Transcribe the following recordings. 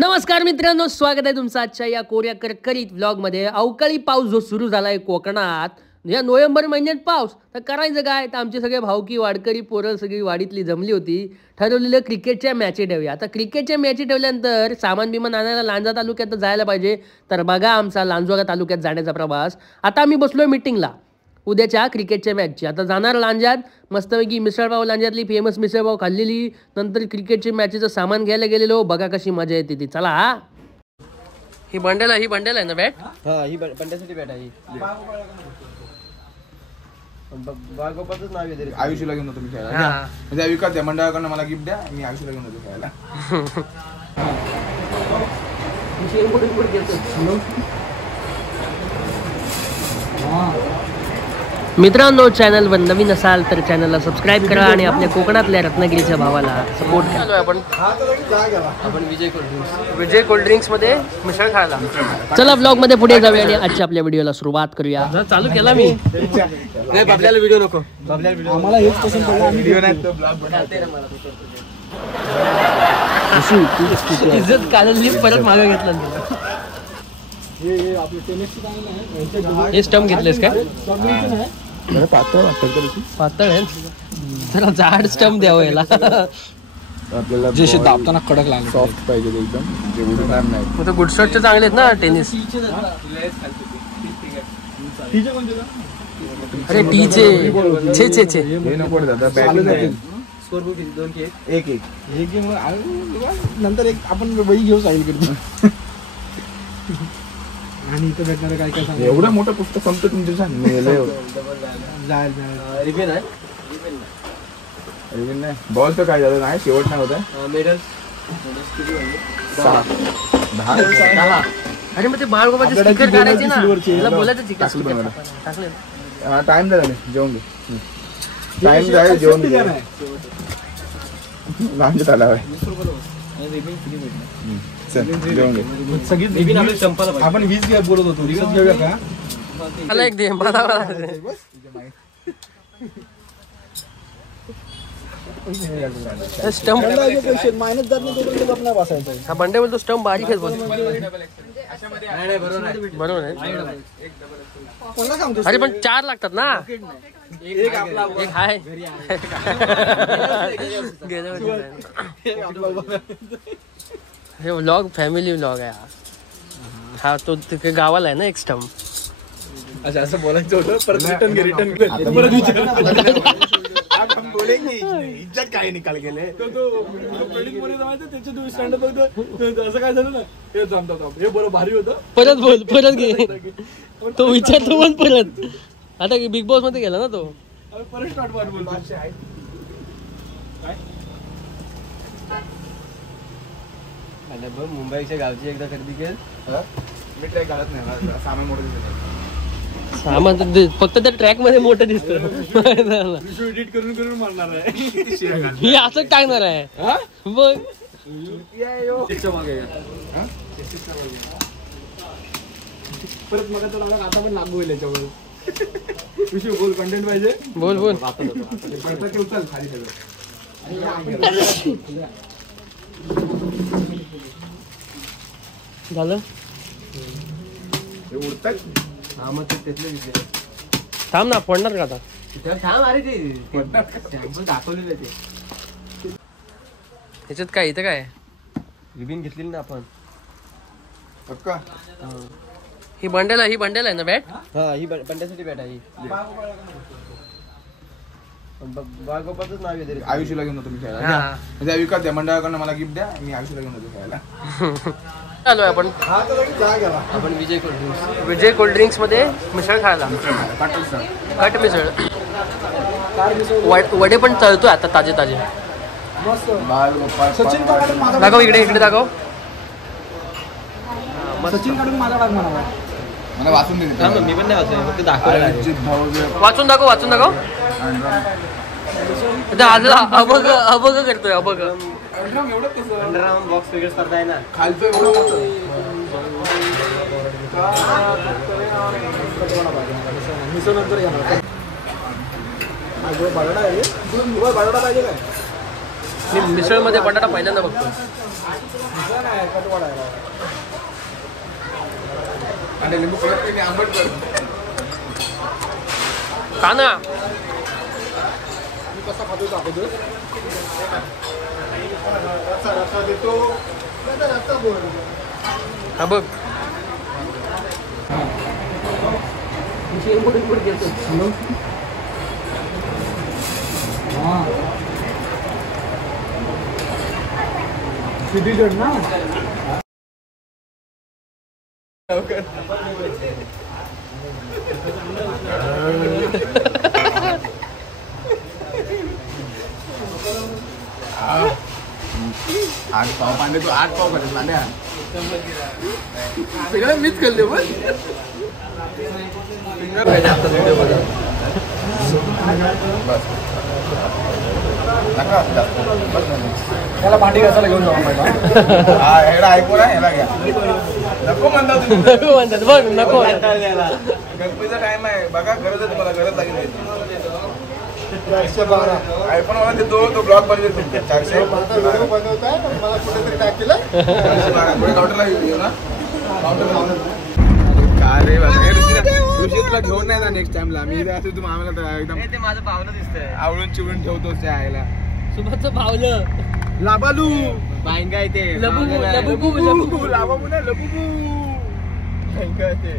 नमस्कार मित्रांनो, स्वागत आहे तुमचं आजच्या या कोऱ्या करकरीत व्लॉगमध्ये। अवकाळी पाऊस जो सुरू झाला आहे कोकणात, या नोव्हेंबर महिन्यात पाऊस, तर करायचं काय? तर आमचे सगळे भावकी वाडकरी पोरं सगळी वाडीतली जमली होती, ठरवलेलं क्रिकेटच्या मॅची ठेवूया। आता क्रिकेटच्या मॅची ठेवल्यानंतर सामान बिमान आणायला लांजा तालुक्यात जायला पाहिजे। तर बघा आमचा लांजोगा तालुक्यात जाण्याचा प्रवास। आता आम्ही बसलोय मीटिंगला उद्याच्या क्रिकेटच्या मॅचची। आता जाणार लांजात, मस्तपैकी मिसळपाव, लांजातली फेमस मिसळपाव खाल्लेली, नंतर क्रिकेटच्या मॅचेचं सामान घ्यायला गेलेलो। बघा कशी मजा येते ती। चला। ही बंडल आहे ना बॅट? हा, ही बंड्यासाठी बॅट आहे। बागोपातच नाव येते आयुष्याला घेऊन होतो मी खेळायला। म्हणजे विकत द्या मंडळाकडनं, मला गिफ्ट द्या, मी आयुष्याला घेऊन होतो खेळायला। मित्रांनो, चॅनलवर नवीन असाल तर चॅनलला सबस्क्राईब करा आणि आपल्या कोकणातल्या रत्नागिरीच्या भावाला सपोर्ट करा। आपण विजय कोल्ड ड्रिंक्स मध्ये मिसळ खायला। चला ब्लॉग मध्ये पुढे जाऊया आणि आजच्या आपल्या व्हिडिओला सुरुवात करूया। चालू केला मी। नाही, बाबल्याला व्हिडिओ नको, आम्हाला हेच पसंत पडलं। आम्ही व्हिडिओ नाही तो ब्लॉग बनवते मला। इज्जत काढली, परत मागे घेतला। हे आपले टेनिसची चांगलं आहे। हे स्टंप घेतलेस का? जरा पातळ आहे, जरा जाड स्टंप द्यावं याला। आपल्याला जे दाबताना कडक लागेल, सॉफ्ट पाहिजे एकदम, जे उडणार नाही। मग तो गुडशॉटचे चांगले आहेत ना टेनिस? अरे टीचे छे हे नको दादा, बॅटिंग नाही। स्कोर बुक किती? 2 खेळ, 1-1 गेम। नंतर एक आपण वही घेऊ साईल करतो। आणि इथं भेटणार काय काय सांग। एवढं मोठं पुस्तक संपतं तुमच्या रिबेन आहे, नाही बॉल तर काय झालं नाही, शेवट नाही होता। मेडल 10. अरे मग ते बाळगोबाचे स्टिकर काढायचे ना, त्याला बोलायचं टाकले। हा, टाइम झाला, जेवण घे। टाइम झाला, जेवण घे। लांब आला आपण 20 बोलत होतो, रिबेन घेऊया का? मला एक दे, मला स्टंप मायनस जात नाही बसायचं। हा बंडे बोलतो स्टंप बारीक आहे बोल। बरोबर आहे। अरे पण 4 लागतात ना। एक हाय हे व्लॉग फॅमिली व्लॉग आहे हा। तो तिकडे गावाला आहे ना एक स्टंप। अच्छा, असं बोलायचं होतं। परत रिटर्न परत इज्जत काय निकाल गेले तो प्रेडिक्ट बोलत जायचं, त्याच्या तू स्टँड अप होतं। असं काय झालं ना, हे थांबतो, हे बरं भारी होतं। परत बोल, परत घे। तो विचारतो पण परत। आता बिग बॉस मध्ये गेला ना तो, परत स्टार्ट मार बोल। मुंबईच्या गावची एकदा खरेदी केल, मी ट्रॅक घालत नाही, सामान मोठं सामान फक्त त्या ट्रॅक मध्ये मोठं दिसतं। एडिट करून मारणार आहे, ही असं टाकणार आहे बघ। परत मग आता पण लागू होईल याच्यावर। विषय बोल, कंटेंट पाहिजे, बोल बोल। उचल खाली सगळं। झालं हे उडतात। हा, मग त्यातले विषय थांब ना, पडणार का आता? थांब, अरे ते दाखवलेलं ते। ह्याच्यात काय, इथं काय रिबीन घेतलेली ना आपण। पक्का ही बंडल आहे ना बॅट? हा, ही बंड्यासाठी बॅट आहे। बागोपातच नाव येते आयुष्याला घेऊन होतो मी खेळायला। म्हणजे विकत द्या मंडळाकडनं, मला गिफ्ट द्या, मी आयुष्याला घेऊन होतो खेळायला। चालू आहे आपण विजय कोल्ड ड्रिंक्स मध्ये मिसळ खायला। कट मिसळ, वडे पण तळतोय आता ताजे। सचिन दाखव, इकडे दाखव। सचिन कडून माझा डाग म्हणाला, मला वाचून दे। मी पण नाही वाचलं, फक्त दाखवलं। वाचून दाखव। अबग करतोय, अबग। बॉक्स वेगळं स्पर्धा आहे ना, खालचं बटाटा पाहिजे काय? मी मिसळमध्ये बटाटा पहिल्यांदा बघतो. आणि लिंबू पिळत आंबट कर. खाना कसा खातो दाखवतो. हा बघ किती जण ना आठ पाव पांडे तू 8 पाव कर पांड्या सगळं मीच खाल्ले बस. फिंगर पाहिजे आता व्हिडिओ मध्ये बस नका बस त्याला भांडी घासायला घेऊन जाऊ पहिला. हा ह्याला ऐकून आहे ह्याला घ्या. नको म्हणता तुम्ही. नको म्हणतात बघ नको. गणपतीचा टाइम आहे बघा. गरज आहे तुम्हाला. गरज लागेल. 412 आयफोन वाला देतो तो ब्लॉग बनवेल तुमचा 400 व्हिडिओ बनवताय पण मला कुठेतरी टॅग केलं. 412 पुढे काउंटरला येऊ ना. काउंटरला काय रे ऋषीला घेऊन नाही ना नेक्स्ट टाइमला. मी असं तुम्ही आम्हाला एकदम ते माझं पावलं दिसतंय. आवळून चिवळून ठेवतो त्या आईला. सुभाषचं पावलं लाबालू बायंगा ते लाबाबू नाही लबुबू बायंगा ते.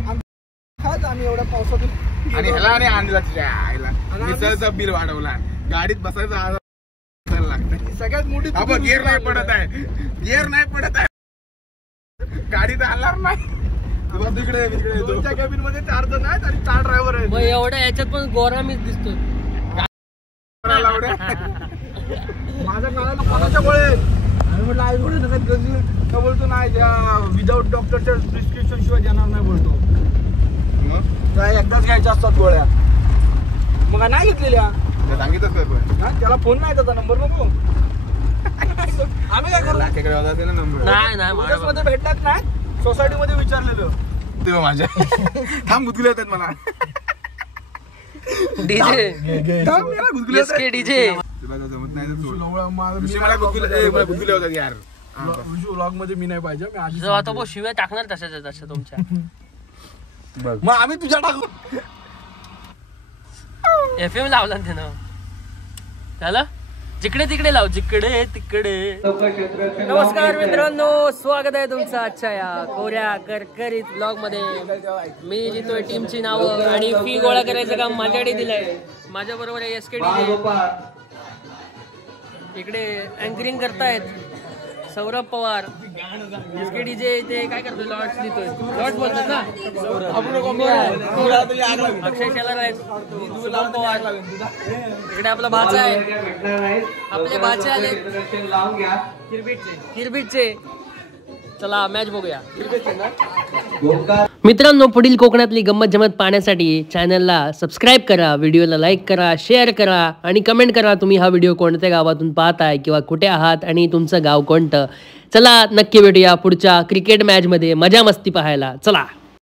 खात आम्ही एवढ्या पावसातून आणि ह्याला आणि आणला तुझ्या आईला. मिसळचं बिल वाढवला. गाडीत बसायचं आज लागतं. सगळ्यात मोठी आपण गिअर नाही पडत आहे. गिअर नाही पडत आहे. गाडीत आणणार नाही. तिकडे दोनच्या कॅबिन मध्ये 4 जण आहेत आणि 4 ड्रायव्हर आहेत. मग एवढ्या याच्यात पण गोरा मीच दिसतो. माझ्या काळाला कोणाच्या गोळे आणि म्हटलं आई बोलतो नका गंजी का बोलतो नाही ज्या विदाऊट डॉक्टरच्या प्रिस्क्रिप्शन शिवाय जाणार नाही बोलतो. त्या एकदाच घ्यायच्या असतात गोळ्या. मग नाही घेतलेल्या. सांगितच काय त्याला फोन नाही त्याचा नंबर नको. आम्ही काय करू. लाखेकडे होता ते ना नंबर. नाही मध्ये भेटतात नाही. सोसायटीमध्ये विचारलेलं ते माझ्या थांब गुदगुले होतात मला. डीजे थांब मला गुदगुले होतात. SK DJ. तुला जर जमत नाही तर सोड. ऋषी मला गुदगुले होतात यार. व्लॉग मध्ये मी नाही पाहिजे. मी आधी आता बघ शिव्या टाकणार तशाच्या तशा तुमच्या. मग आम्ही तुझ्या टाकू. FM लावला ना त्यानं. झालं जिकडे तिकडे लाव. जिकडे तिकडे. नमस्कार मित्रांनो, स्वागत आहे तुमचं आजच्या या कोऱ्या करकरीत ब्लॉग मध्ये. मी जिथं टीमची नावं आणि फी गोळा करायचं काम माझ्याकडे दिलंय. माझ्या बरोबर आहे एसके डीजे. इकडे अँकरिंग करतायत सौरभ पवार. एसके डीजे ते काय करतोय. लॉट्स लिहितोय. लॉट्स बोलतात ना. अक्षय शेलार आहेत. सौरभ पवार. इकडे आपला भाचा आहे. आपले भाचे आले किरबीटचे. चला मॅच बघूया. मित्रांनो, पुढील कोकणातली गंमत जमत पाहण्यासाठी चॅनलला सबस्क्राईब करा, व्हिडिओला लाईक करा, शेअर करा आणि कमेंट करा तुम्ही हा व्हिडिओ कोणत्या गावातून पाहताय किंवा कुठे आहात आणि तुमचं गाव कोणतं. चला नक्की भेटूया पुढच्या क्रिकेट मॅचमध्ये मजा मस्ती पाहायला. चला.